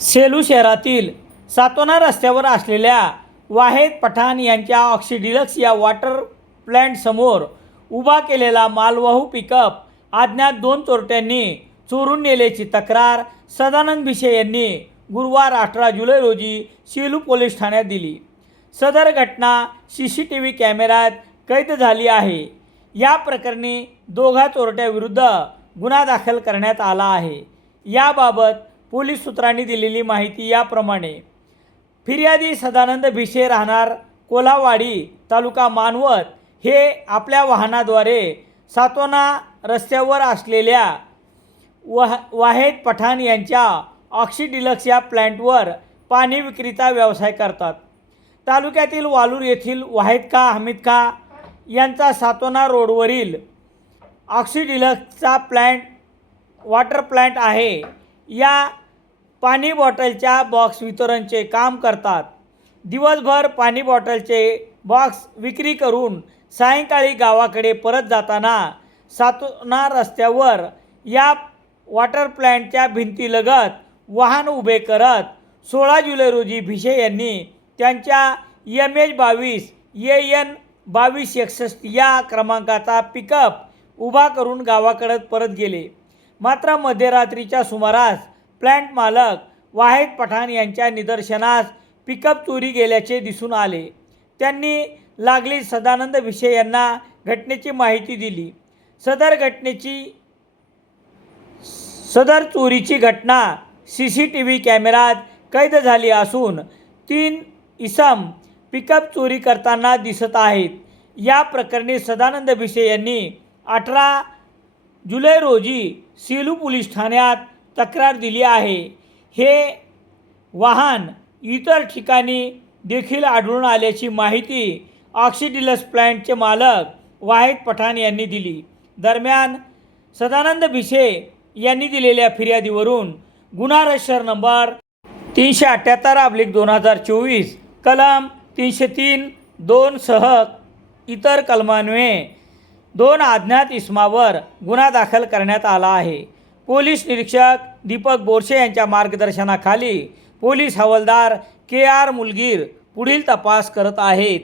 सेलू शहरातील सातोना रस्त्यावर असलेल्या वाहेद पठाण यांच्या ऑक्सिडिलक्स या वॉटर प्लॅन्टसमोर उभा केलेला मालवाहू पिकअप अज्ञात दोन चोरट्यांनी चोरून नेल्याची तक्रार सदानंद भिशे यांनी गुरुवार अठरा जुलै रोजी सेलू पोलीस ठाण्यात दिली. सदर घटना सी सी टी व्ही कॅमेऱ्यात कैद झाली आहे. या प्रकरणी दोघा चोरट्याविरुद्ध गुन्हा दाखल करण्यात आला आहे. याबाबत पोलीस सूत्रांनी दिलेली माहिती याप्रमाणे फिर्यादी सदानंद भिशे राहणार कोलावाडी तालुका मानवत हे आपल्या वाहनाद्वारे सातोना रस्त्यावर असलेल्या वाह वाहेद पठाण यांच्या ऑक्सिडिलक्स या प्लॅन्टवर पाणी विक्रीचा व्यवसाय करतात. तालुक्यातील वालूर येथील वाहेद का हमीद का यांचा सातोना रोडवरील ऑक्सिडिलक्सचा प्लॅन्ट वॉटर प्लॅन्ट आहे. या पाणी बॉटलच्या बॉक्स वितरणचे काम करतात. दिवसभर पाणी बॉटलचे बॉक्स विक्री करून सायंकाळी गावाकडे परत जाताना सातोना रस्त्यावर या वॉटर प्लॅन्टच्या भिंतीलगत वाहन उभे करत सोळा जुलै रोजी भिशे यांनी त्यांच्या एम एच बावीस ए एन बावीस एकसष्ट या क्रमांकाचा पिकअप उभा करून गावाकडे परत गेले. मात्र मध्यरात्रीच्या सुमारास प्लॅन्ट मालक वाहेद पठाण यांच्या निदर्शनास पिकअप चोरी गेल्याचे दिसून आले. त्यांनी लागली सदानंद विषय यांना घटनेची माहिती दिली. सदर घटनेची सदर चोरीची घटना सी सी टी व्ही कॅमेरात कैद झाली असून तीन इसम पिकअप चोरी करताना दिसत आहेत. या प्रकरणी सदानंद भिसे यांनी अठरा जुलै रोजी सेलू पोलीस ठाण्यात तक्रार दिली आहे. हे वाहन इतर ठिकाणी देखील आढळून आल्याची माहिती ऑक्सिडिलस प्लॅन्टचे मालक वाहेद पठाण यांनी दिली. दरम्यान सदानंद भिसे यांनी दिलेल्या फिर्यादीवरून गुन्हा रजिस्टर नंबर तीनशे अठ्ठ्याहत्तर अब्लिक दोन हजार चोवीस कलम तीनशे तीन दोन सह इतर कलमान्वये दोन अज्ञात इसमावर गुन्हा दाखल करण्यात आला आहे. पोलीस निरीक्षक दीपक बोरसे यांच्या मार्गदर्शनाखाली पोलीस हवालदार के आर मुलगीर पुढील तपास करत आहेत.